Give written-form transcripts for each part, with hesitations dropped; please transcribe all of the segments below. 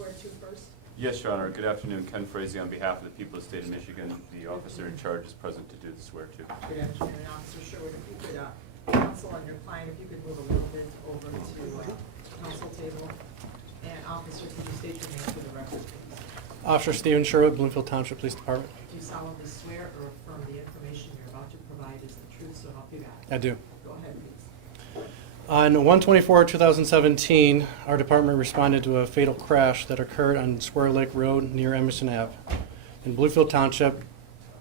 swear to first? Yes, Your Honor. Good afternoon. Ken Frazee on behalf of the people of the state of Michigan. The officer in charge is present to do the swear to. Good afternoon, Officer Sherwood. If you could, counsel and your client, if you could move a little bit over to counsel table. And Officer, could you state your name for the record, please? Officer Stephen Sherwood, Bloomfield Township Police Department. Do you solemnly swear or affirm the information you're about to provide is the truth, so help you God? I do. Go ahead, please. On 1/24/2017, our department responded to a fatal crash that occurred on Square Lake Road near Emerson Ave in Bluefield Township,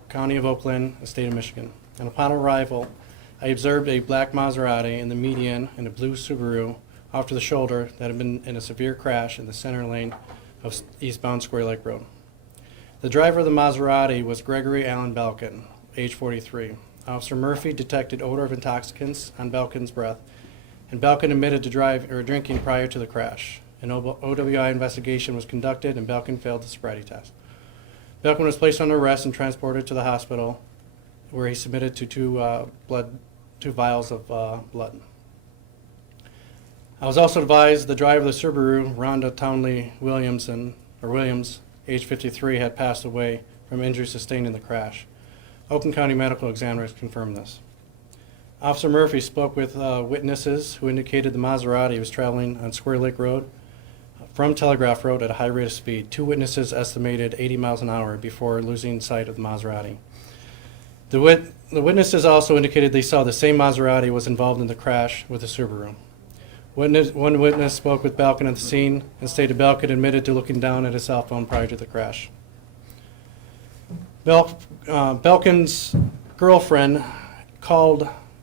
County of Oakland, State of Michigan. And upon arrival, I observed a black Maserati in the median and a blue Subaru off to the shoulder that had been in a severe crash in the center lane of eastbound Square Lake Road. The driver of the Maserati was Gregory Allen Belkin, age 43. Officer Murphy detected odor of intoxicants on Belkin's breath, and Belkin admitted to drinking prior to the crash. An OWI investigation was conducted, and Belkin failed the sobriety test. Belkin was placed under arrest and transported to the hospital, where he submitted to two vials of blood. I was also advised the driver of the Subaru, Rhonda Townley Williams, age 53, had passed away from injuries sustained in the crash. Oakland County medical examiners confirmed this. Officer Murphy spoke with witnesses who indicated the Maserati was traveling on Square Lake Road from Telegraph Road at a high rate of speed. Two witnesses estimated 80 miles an hour before losing sight of the Maserati. The witnesses also indicated they saw the same Maserati was involved in the crash with the Subaru. One witness spoke with Belkin at the scene and stated Belkin admitted to looking down at his cell phone prior to the crash. Belkin's girlfriend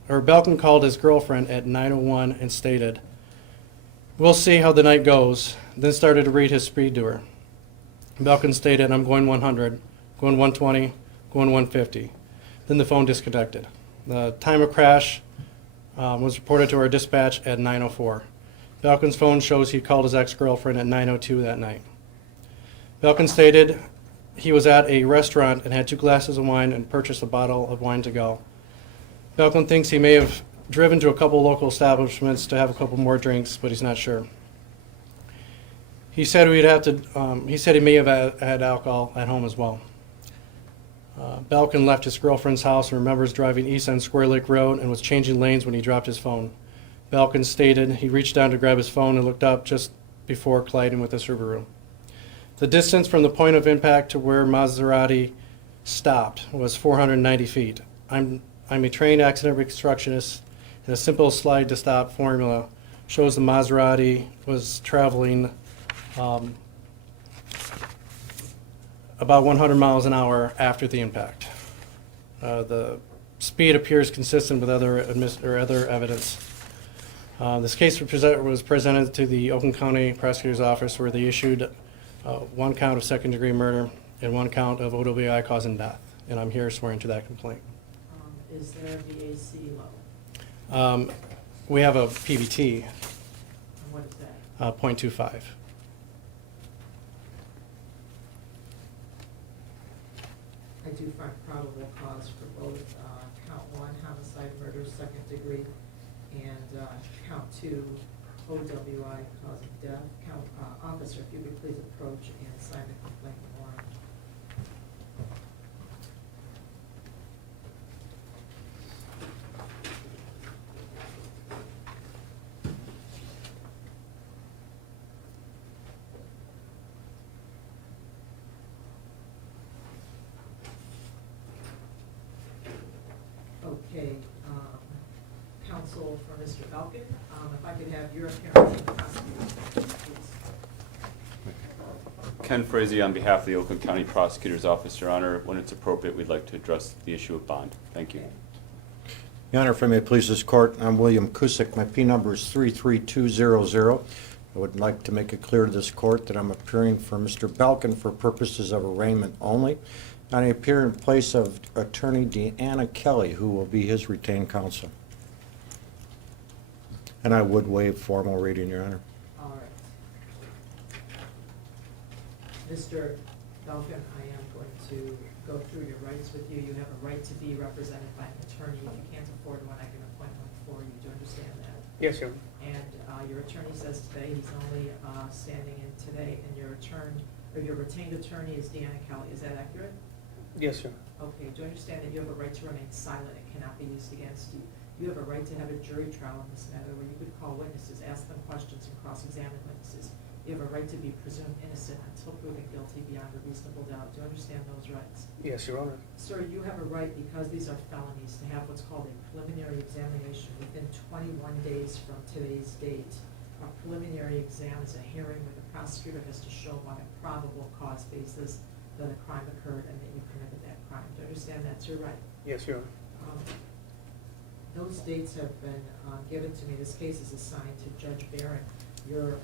Belkin called his girlfriend at 9:01 and stated, "We'll see how the night goes," then started to read his speed to her. Belkin stated, "I'm going 100, going 120, going 150. Then the phone disconnected. The time of crash was reported to our dispatch at 9:04. Belkin's phone shows he called his ex-girlfriend at 9:02 that night. Belkin stated he was at a restaurant and had 2 glasses of wine and purchased a bottle of wine to go. Belkin thinks he may have driven to a couple local establishments to have a couple more drinks, but he's not sure. He said he may have had alcohol at home as well. Belkin left his girlfriend's house and remembers driving east on Square Lake Road and was changing lanes when he dropped his phone. Belkin stated he reached down to grab his phone and looked up just before colliding with the Subaru. The distance from the point of impact to where Maserati stopped was 490 feet. I'm a trained accident reconstructionist, and a simple slide to stop formula shows the Maserati was traveling about 100 miles an hour after the impact. The speed appears consistent with other evidence. This case was presented to the Oakland County Prosecutor's Office, where they issued 1 count of second-degree murder and 1 count of OWI causing death, and I'm here swearing to that complaint. Is there a VAC level? We have a PBT, And what is that? 0.25. I do find probable cause for both count 1, homicide, murder, second degree, and count 2, OWI, causing death. Officer, if you could please approach and sign the complaint warrant. Okay, counsel for Mr. Belkin, if I could have your appearance in the prosecutor's office, please. Ken Frazee on behalf of the Oakland County Prosecutor's Office. Your Honor, when it's appropriate, we'd like to address the issue of bond. Thank you. Okay. Your Honor, if I may please this court, I'm William Kusick. My P number is 33200. I would like to make it clear to this court that I'm appearing for Mr. Belkin for purposes of arraignment only. And I appear in place of Attorney Deanna Kelly, who will be his retained counsel. And I would waive formal reading, Your Honor. All right. Mr. Belkin, I am going to go through your rights with you. You have a right to be represented by an attorney. If you can't afford one, I can appoint one for you. Do you understand that? Yes, sir. and your attorney says today he's only standing in today, and your retained attorney is Deanna Kelly. Is that accurate? Yes, sir. Okay, do you understand that you have a right to remain silent? It cannot be used against you. You have a right to have a jury trial in this matter where you could call witnesses, ask them questions, and cross-examine witnesses. You have a right to be presumed innocent until proven guilty beyond a reasonable doubt. Do you understand those rights? Yes, Your Honor. Sir, you have a right, because these are felonies, to have what's called a preliminary examination within 21 days from today's date. A preliminary exam is a hearing where the prosecutor has to show on a probable cause basis that a crime occurred and that you committed that crime. Do you understand that's your right? Yes, Your Honor. Those dates have been given to me. This case is assigned to Judge Barron. Your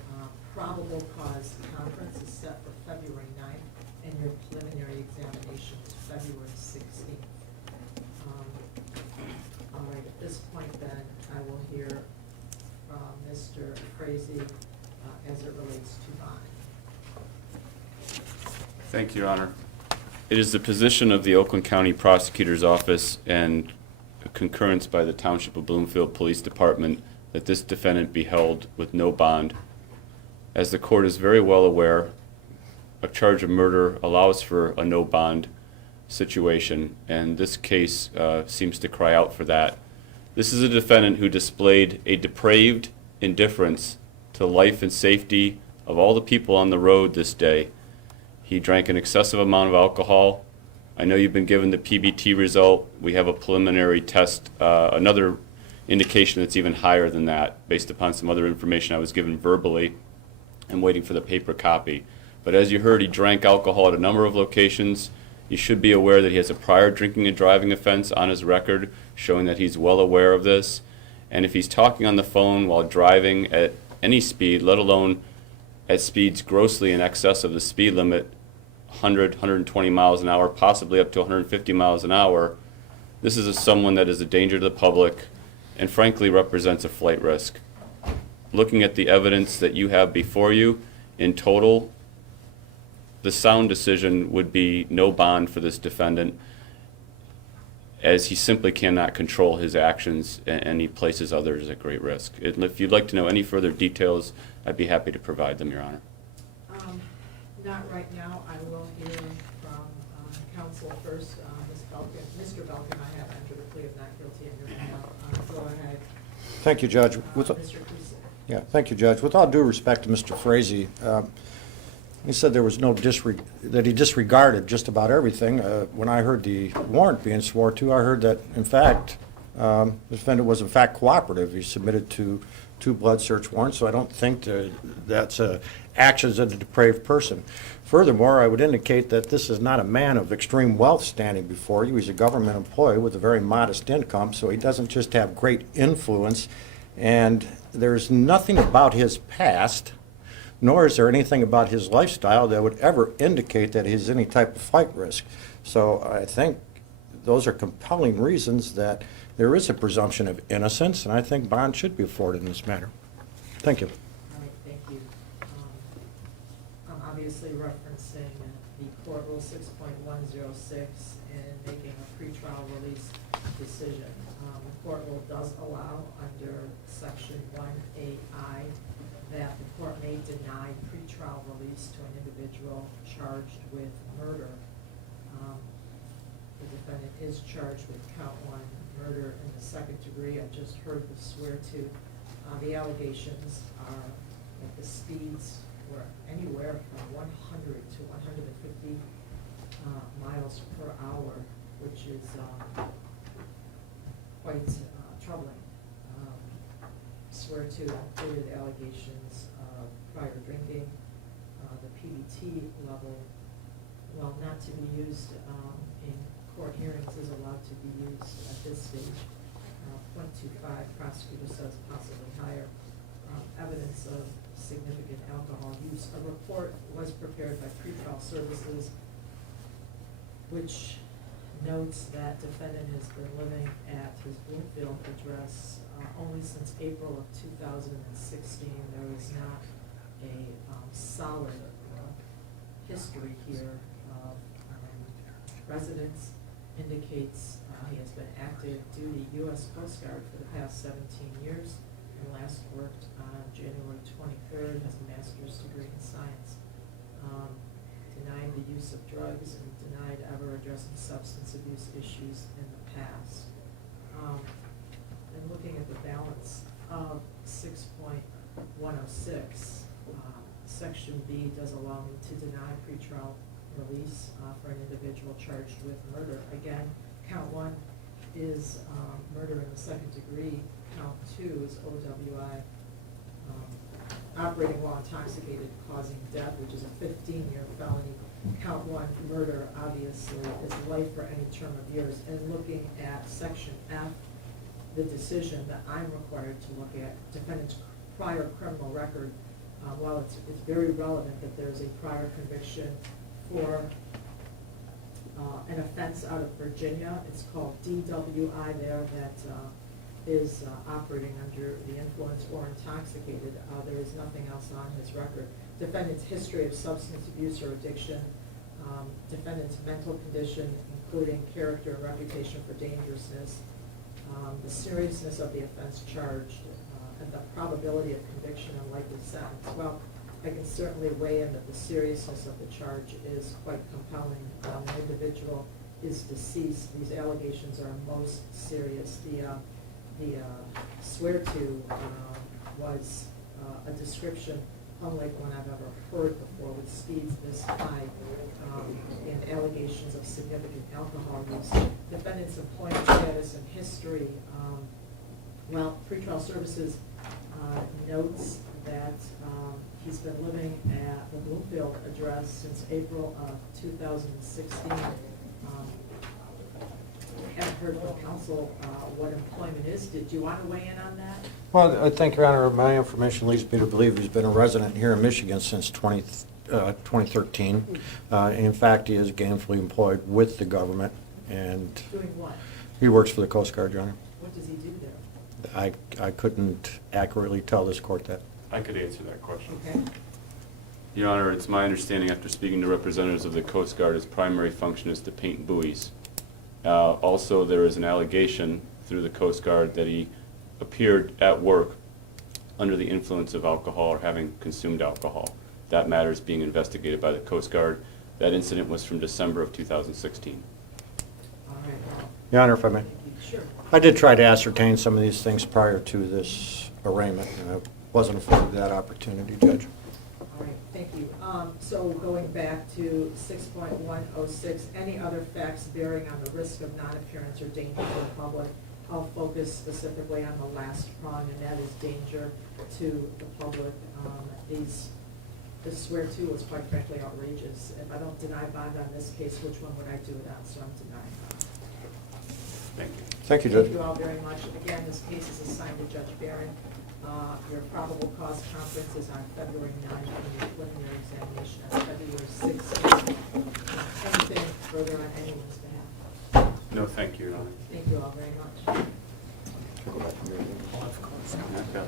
probable cause conference is set for February 9th, and your preliminary examination is February 16th. All right, at this point then, I will hear from Mr. Frazee as it relates to bond. Thank you, Your Honor. It is the position of the Oakland County Prosecutor's Office and concurrence by the Township of Bloomfield Police Department that this defendant be held with no bond. As the court is very well aware, a charge of murder allows for a no bond situation, and this case seems to cry out for that. This is a defendant who displayed a depraved indifference to the life and safety of all the people on the road this day. He drank an excessive amount of alcohol. I know you've been given the PBT result. We have a preliminary test, another indication that's even higher than that, based upon some other information I was given verbally. I'm waiting for the paper copy. But as you heard, he drank alcohol at a number of locations. You should be aware that he has a prior drinking and driving offense on his record, showing that he's well aware of this. And if he's talking on the phone while driving at any speed, let alone at speeds grossly in excess of the speed limit, 100, 120 miles an hour, possibly up to 150 miles an hour, this is someone that is a danger to the public and frankly represents a flight risk. Looking at the evidence that you have before you, in total, the sound decision would be no bond for this defendant, as he simply cannot control his actions and he places others at great risk. If you'd like to know any further details, I'd be happy to provide them, Your Honor. Not right now. I will hear from counsel first. Ms. Belkin. Mr. Belkin, I have entered a plea of not guilty on your behalf. Go ahead. Thank you, Judge. Mr. Kusick. Yeah, thank you, Judge. With all due respect to Mr. Frazee, he said there was no that he disregarded just about everything. When I heard the warrant being sworn to, I heard that, in fact, the defendant was in fact cooperative. He submitted to 2 blood search warrants, so I don't think that's actions of a depraved person. Furthermore, I would indicate that this is not a man of extreme wealth standing before you. He's a government employee with a very modest income, so he doesn't just have great influence, and there's nothing about his past, nor is there anything about his lifestyle that would ever indicate that he's any type of flight risk. So I think those are compelling reasons that there is a presumption of innocence, and I think bond should be afforded in this matter. Thank you. All right, thank you. I'm obviously referencing the Court Rule 6.106 and making a pretrial release decision. The Court Rule does allow under Section 1AI that the court may deny pretrial release to an individual charged with murder. The defendant is charged with count 1, murder in the 2nd degree. I just heard the swear to. The allegations are that the speeds were anywhere from 100 to 150 miles per hour, which is quite troubling. Swear to included allegations of prior drinking, the PBT level, while not to be used in court hearings, is allowed to be used at this stage. 0.25, prosecutor says possibly higher. Evidence of significant alcohol use. A report was prepared by pretrial services which notes that defendant has been living at his Bloomfield address only since April of 2016. There is not a solid history here of residence. Indicates he has been active duty U.S. Coast Guard for the past 17 years, and last worked on January 23rd, has a master's degree in science. Denied the use of drugs and denied ever addressing substance abuse issues in the past. And looking at the balance of 6.106, Section B does allow me to deny pretrial release for an individual charged with murder. Again, count 1 is murder in the second degree. Count 2 is OWI, operating while intoxicated, causing death, which is a 15-year felony. Count 1, murder, obviously, is life for any term of years. And looking at Section F, the decision that I'm required to look at, defendant's prior criminal record, while it's very relevant that there's a prior conviction for an offense out of Virginia, it's called DWI there, that is operating under the influence or intoxicated. There is nothing else on his record. Defendant's history of substance abuse or addiction, defendant's mental condition, including character and reputation for dangerousness, the seriousness of the offense charged, and the probability of conviction and likely sentence. Well, I can certainly weigh in that the seriousness of the charge is quite compelling. The individual is deceased. These allegations are most serious. The swear-to was a description unlike one I've ever heard before, with speeds this high and allegations of significant alcohol use. Defendant's employment status and history. Well, pretrial services notes that he's been living at the Bloomfield address since April of 2016. Haven't heard from counsel what employment is. Did you want to weigh in on that? Well, I think, Your Honor, my information leads me to believe he's been a resident here in Michigan since 2013. In fact, he is gainfully employed with the government, and Doing what? he works for the Coast Guard, Your Honor. What does he do there? I couldn't accurately tell this court that. I could answer that question. Okay. Your Honor, it's my understanding after speaking to representatives of the Coast Guard, his primary function is to paint buoys. Also, there is an allegation through the Coast Guard that he appeared at work under the influence of alcohol or having consumed alcohol. That matter is being investigated by the Coast Guard. That incident was from December of 2016. All right. Well, Your Honor, if I may. thank you. Sure. I did try to ascertain some of these things prior to this arraignment, and I wasn't afforded that opportunity, Judge. All right, thank you. So going back to 6.106, any other facts bearing on the risk of non-appearance or danger to the public? I'll focus specifically on the last prong, and that is danger to the public. This swear-to was quite frankly outrageous. If I don't deny bond on this case, which one would I do it on? So I'm denying bond. Thank you. Thank you, Judge. Thank you all very much. Again, this case is assigned to Judge Barron. Your probable cause conference is on February 9th, and your preliminary examination on February 16th. Anything further on anyone's behalf? No, thank you, Your Honor. Thank you all very much. I've got